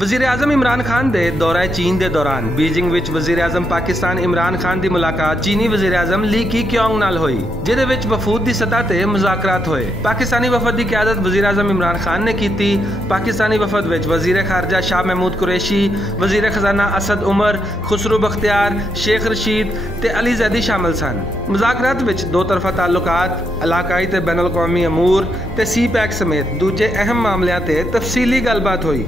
वज़ीर आज़म इमरान खान दे दौरा चीन दे दौरान बीजिंग विच वज़ीर आज़म पाकिस्तान इमरान खान दी मुलाकात चीनी वज़ीर आज़म ली की क्योंग नाल होई, जिहदे विच वफूद दी सतह ते मुज़ाकरात होए। पाकिस्तानी वफद दी क़यादत वज़ीर आज़म इमरान खान ने कीती। पाकिस्तानी वफद विच वज़ीर खारजा शाह महमूद कुरैशी, वज़ीर खजाना असद उमर, खुसरू बख्तियार, शेख रशीद ते अली जैदी शामिल सन। मुज़ाकरात विच दो तरफा ताल्लुकात, इलाकाई ते बैनुल कौमी अमूर ते सी पैक समेत दूजे अहम मामलियां ते तफसीली गलबात हुई।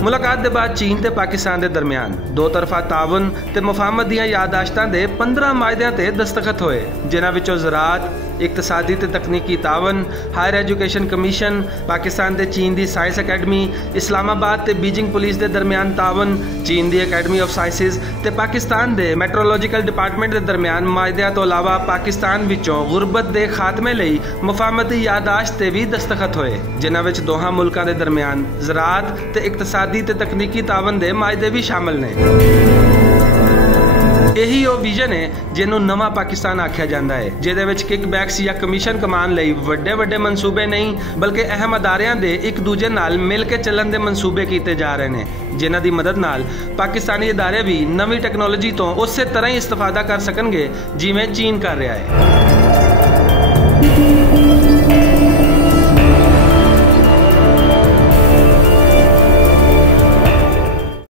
मुलाकात के बाद चीन ते पाकिस्तान के दरमियान दो तरफा तावन ते मुफाहमत दियां याददाश्तां दे 15 मायदियां ते दस्तखत होए, जिन्हां विचों ज़राअत, इकतसादी ते तकनीकी तावन, हायर एजुकेशन कमीशन, पाकिस्तान ते चीन दी साइंस अकैडमी, इस्लामाबाद ते बीजिंग पुलिस के दरमियान तावन, चीन दी अकैडमी ऑफ साइंसिस ते पाकिस्तान दे मैट्रोलॉजिकल डिपार्टमेंट के दरमियान मायदियां तो अलावा पाकिस्तान विचों गुरबत के खात्मे लई मुफाहमती याददाश्त ते भी दस्तखत होए, जिन्हां विच दोहां मुल्कां दे दरमियान ज़राअत ते इकतसादी ते तकनीकी तावन दे मायदे भी शामिल ने। यही वो विजन है जिन्हों नवा पाकिस्तान आख्या जाता है, जिहदे विच किकबैक्स या कमीशन कमान लई वड्डे वड्डे मनसूबे नहीं बल्कि अहम अदारियां दे एक दूजे नाल मिल के चलन दे मनसूबे कीते जा रहे हैं, जिन्हां दी मदद नाल पाकिस्तानी इदारे भी नवी टैक्नोलॉजी तो उस तरह ही इस्तेफादा कर सकणगे जिवें चीन कर रहा है।